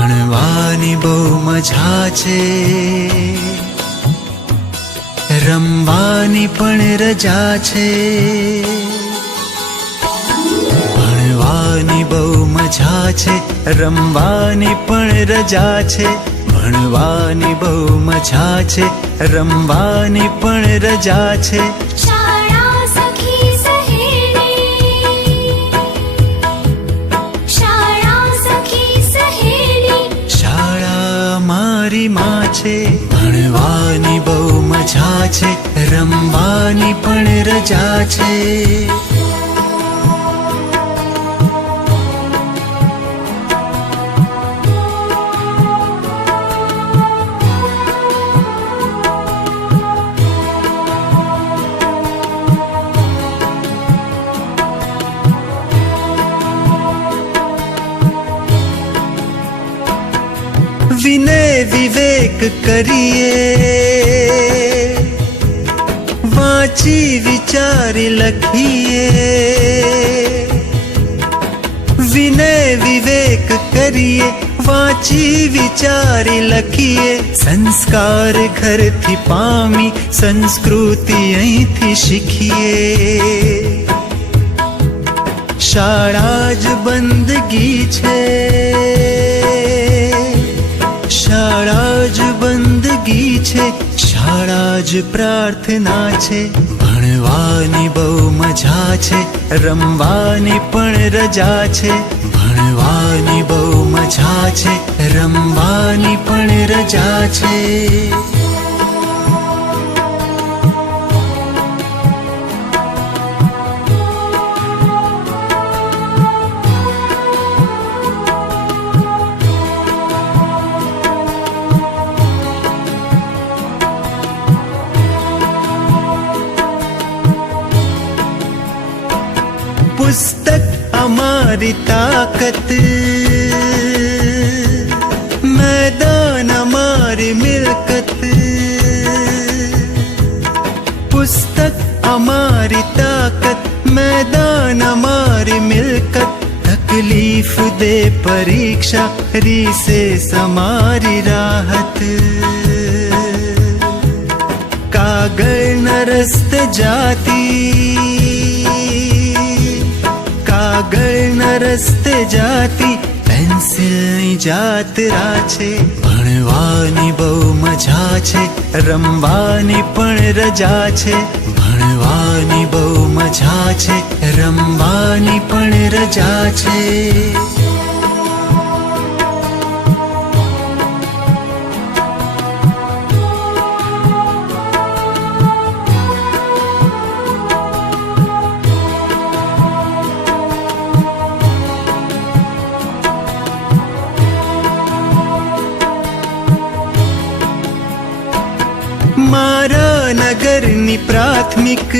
ભણવાની બહુ મજા છે, રમવાની પણ રજા છે. ભણવાની બહુ મજા છે, રમવાની પણ રજા છે. ભણવાની બહુ મજા છે, રમવાની પણ રજા છે. શાળા સખી સહેલી, શાળા સખી સહેલી, શાળા મારી માં છે. ભણવાની બહુ મજા છે, રમવાની પણ રજા છે. વિનય વિવેક કરીએ, વાંચી વિચારી લખીએ. વિનય વિવેક કરીએ, વાંચી વિચારી લખીએ. સંસ્કાર ઘરથી પામી, સંસ્કૃતિ અહીંથી શીખીએ. શાળા જ બંદગી છે, શાળા જ બંદગી છે. શાળા જ પ્રાર્થના છે. ભણવાની બહુ મજા છે, રમવાની પણ રજા છે. ભણવાની બહુ મજા છે, રમવાની પણ રજા છે. પુસ્તક અમારી તાકત, મેદાન અમારી મિલકત. પુસ્તક અમારી તાકત, મેદાન અમારી મિલકત. તકલીફ દે પરીક્ષા, રીસેસ અમારી રાહત. કાગળના રસ્તે જાતી, કાગળના રસ્તે જાતી. પેન્સિલની જાત્રા છે. ભણવાની બહુ મજા છે, રમવાની પણ રજા છે. ભણવાની બહુ મજા છે, રમવાની પણ રજા છે. મારા નગરની પ્રાથમિક